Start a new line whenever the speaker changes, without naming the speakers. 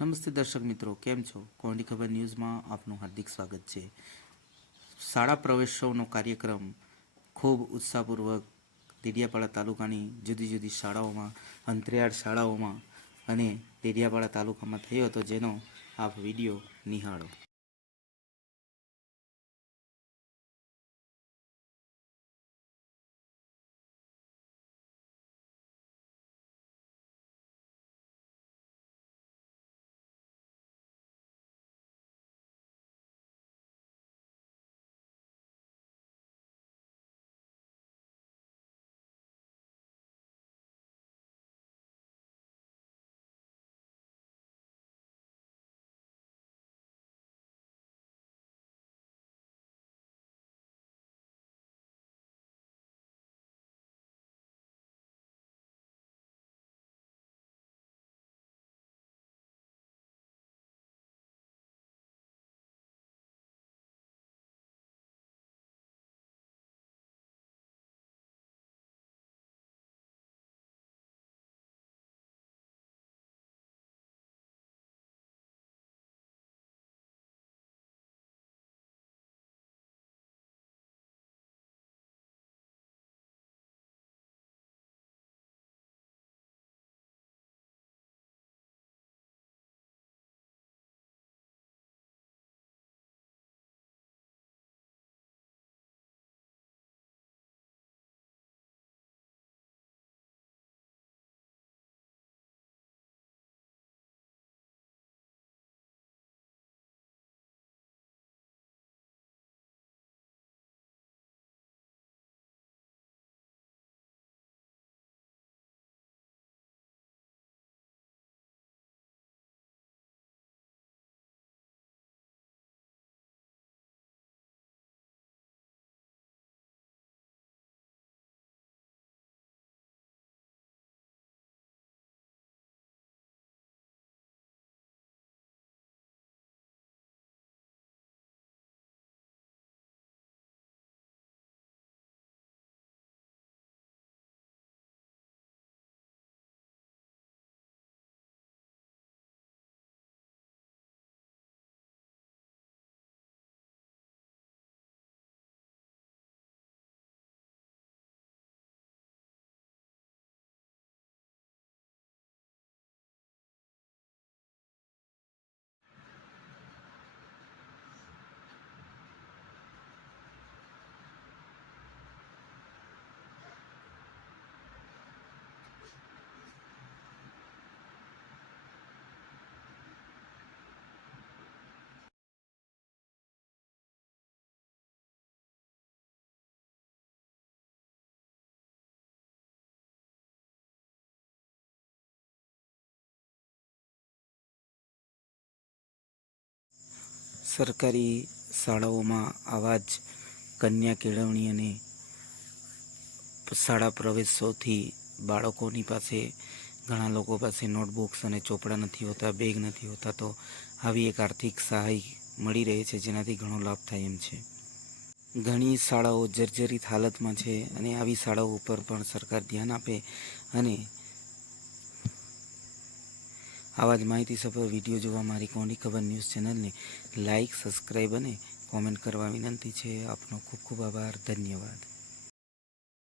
નમસ્તે દર્શક મિત્રો, કેમ છો? કોંડી ખબર ન્યૂઝમાં આપનું હાર્દિક સ્વાગત છે. શાળા પ્રવેશોત્સવનો કાર્યક્રમ ખૂબ ઉત્સાહપૂર્વક ડેડિયાપાડા તાલુકાની જુદી જુદી શાળાઓમાં, અંતરિયાળ શાળાઓમાં અને ડેડિયાપાડા તાલુકામાં થયો હતો, જેનો આપ વીડિયો નિહાળો. સરકારી શાળાઓમાં આવા જ કન્યા કેળવણી અને શાળા પ્રવેશોથી બાળકોની પાસે ઘણા લોકો પાસે નોટબુક્સ અને ચોપડા નથી હોતા, બેગ નથી હોતા, તો આવી એક આર્થિક સહાય મળી રહે છે, જેનાથી ઘણો લાભ થાય એમ છે. ઘણી શાળાઓ જર્જરિત હાલતમાં છે અને આવી શાળાઓ ઉપર પણ સરકાર ધ્યાન આપે અને આવા જ માહિતીસભર વીડિયો જોવા મારી કોની ખબર ન્યૂઝ ચેનલને લાઇક સબસ્ક્રાઈબ અને કોમેન્ટ કરવા વિનંતી છે. આપનો ખૂબ ખૂબ આભાર. ધન્યવાદ.